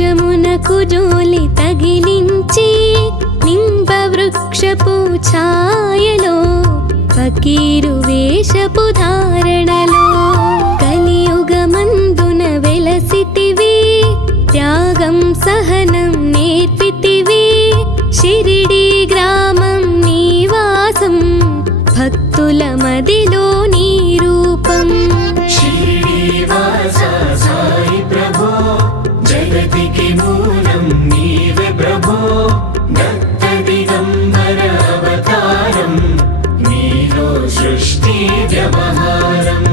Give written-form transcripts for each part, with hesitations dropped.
భుజమునకు జోలి తగిలించి నింబ వృక్షపు ఛాయలో ఫకీరు వేషపు ధారణలో కలియుగమందున వెలసితివి త్యాగం సహనం నేర్పితివి షిరిడి గ్రామం నివాసం భక్తుల మదిలో నీ రూపం శ్రీనివాస సాయి ప్రభో జగతికి మూలం నీవే ప్రభో దత్త దిగంబర అవతారం నీలో సృష్టి వ్యవహారం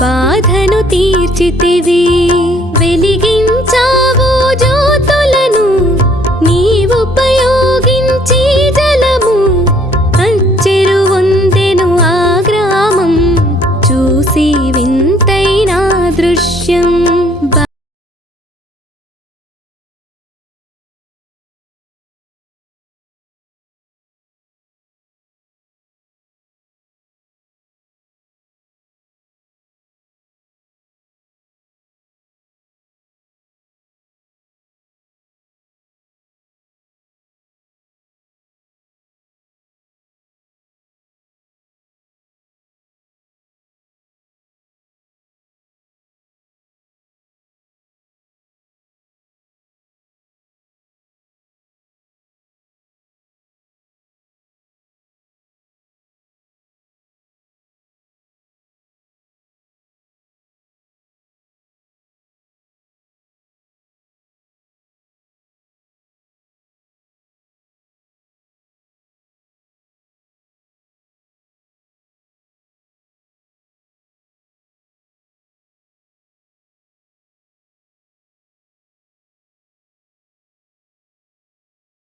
బాధను తీర్చితివి వెలిగించావు జ్యోతులను నీవుపయోగించి జలము అచ్చెరు వందెను ఆ గ్రామం చూసి వింతైన దృశ్యం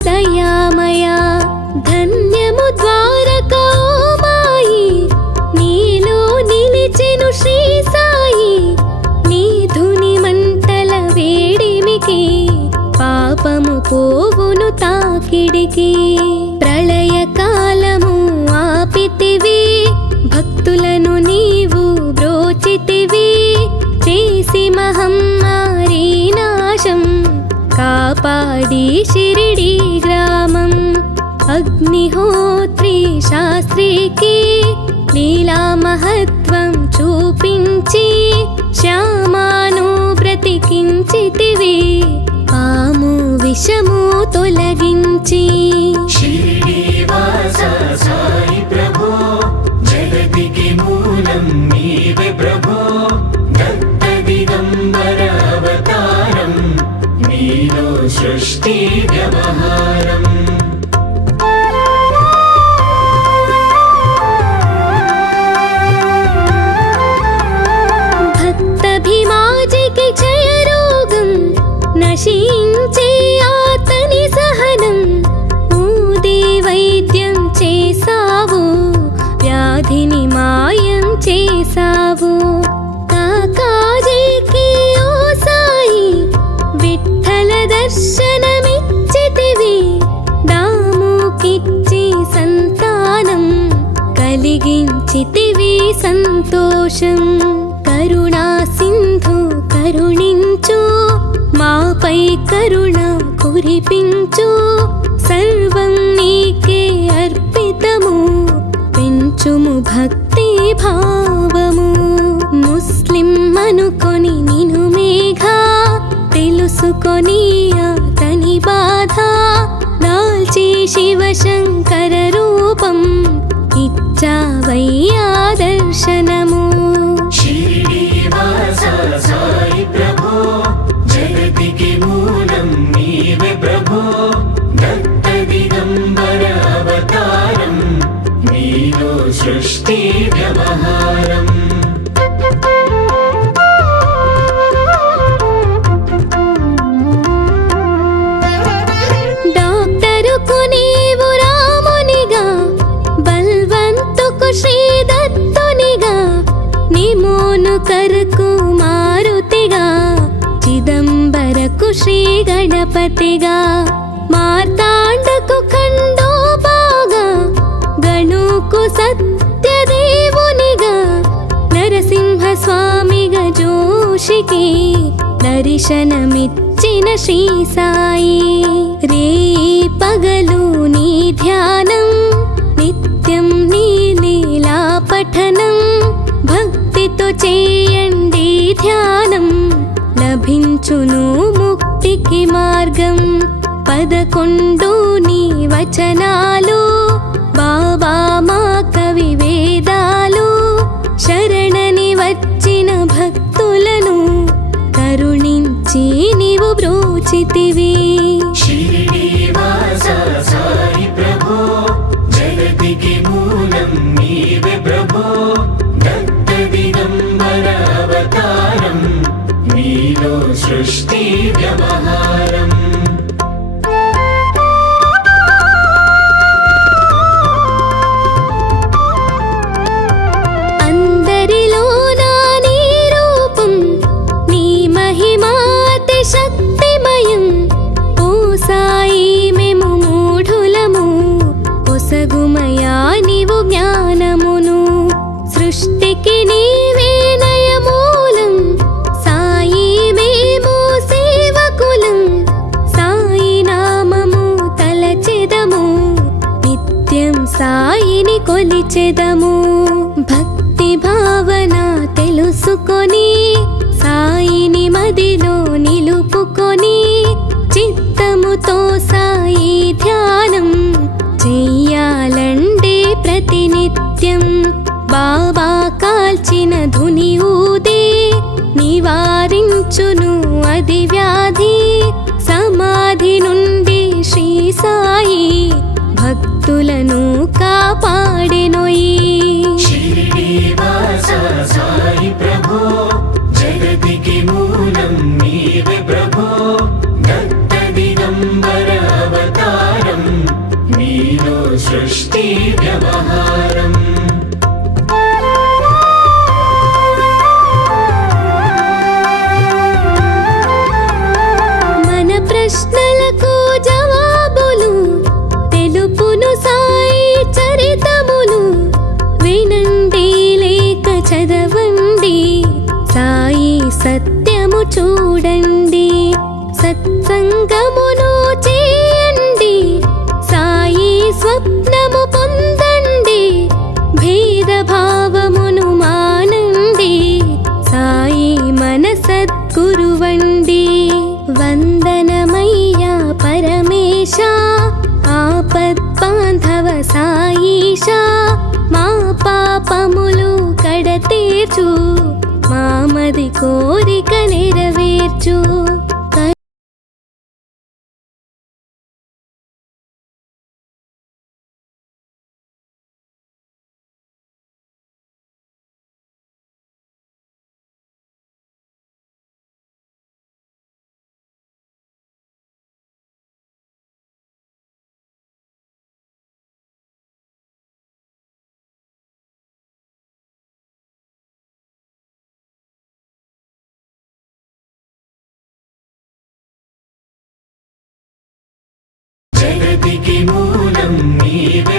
దయామయా ధన్యము ద్వారకా మాయి నీలో నిలిచెను శ్రీ సాయి నీ ధుని మంటల వేడిమికి పాపము పోవును తాకిడికి ప్రళయ కాలము ఆపితివి భక్తులను నీవు బ్రోచితివి చేసి మహమ్మారి నాశం కాపాడి షిరిడి గ్రామం అగ్నిహోత్రి శాస్త్రికి లీలా మహత్వం చూపించి శ్యామాను బ్రతికించితివి పాము విషము తొలగించి శ్రీనివాస సాయి ప్రభో జగతికి మూలం నీవే ప్రభో దత్త దిగంబర అవతారం నీలో సృష్టి వ్యవహారం భక్తభిమాజికి క్షయరోగం నశించే ఆతని సహనం ఊది వైద్యం చేసావు వ్యాధిని మాయం చేసావు కాకాజీకి ఓ సాయి విఠల దర్శనమిచ్చితివి దాముకిచ్చి సంతానం కలిగించితివి సంతోషం కరుణా సింధు కరుణించు మాపై కరుణ కురిపించు సర్వం నీకే అర్పితము పెంచుము భక్తి భావము ముస్లిం అనుకొని నిను మేఘా తెలుసుకొని అతని బాధ దాల్చి శివశంకర రూపం ఇచ్చావయ్యా దర్శనము శ్రీనివాస సాయి ప్రభో జగతికి మూలం నీవే ప్రభో దత్త దిగంబర అవతారం నీలో సృష్టి వ్యవహారం డాక్టరుకు నీవు రామునిగా బల్వంతుకు శ్రీ దత్తునిగా నిమోను కరు శ్రీపతిగా మార్తాండకు ఖండోబాగా గణుకు సత్యదేవునిగా నరసింహ స్వామిగా జోషికి దర్శనమిచ్చిన శ్రీ సాయి రే పగలు నీ ధ్యానం నిత్యం నీ లీలా పఠనం భక్తితో చేయండి ధ్యానం లభించును ముక్తికి మార్గం 11 నీ వచనాలు బాబా మా కవి వేదాలు శరణని వచ్చిన భక్తులను కరుణించి నీవు బ్రోచితివి శ్రీనివాస సాయి ప్రభో జగతికి మూలం నీవే ప్రభో దత్త దిగంబర అవతారం నీలో సృష్టి వ్యవహారం అందరిలో నా నీ రూపం నీ మహిమాతి శక్తిమయం ఓ సాయి మేము మూఢులము పొసగుమయా నీవు జ్ఞానమును సృష్టికి నీవే నయమూలం సాయి మేము సేవకులం సాయి నామము తలచెదము నిత్యం సాయిని కొలిచెదము భక్తి భావన తెలుసుకొని సాయిని మదిలో నిలుపుకొని చిత్తముతో సాయి ధ్యానం చెయ్యాలండే ప్రతినిత్యం బాబా కాల్చిన ధుని ఊదే నివారించును అది వ్యాధి సమాధి నుండి శ్రీ సాయి భక్తులను కాపాడెనోయి శ్రీనివాస సాయి ప్రభో జగతికి మూలం నీవే ప్రభో దత్త దిగంబర అవతారం నీలో సృష్టి వ్యవహారం మన ప్రశ్నలకు జవాబులు తెలుపును సాయి చరితములు వినండి లేక చదవండి సాయి సత్యము చూడండి సత్సంగమును చేయండి సాయి స్వప్నము పొందండి భేదభావమును మానండి సాయి మన సద్గురువండి వందనమయ్యా పరమేశ ఆపద్బాంధవ సాయిషా మా పాపములు కడతీర్చు మామది కోరిక నెరవేర్చు జగతికి మూలం నీవే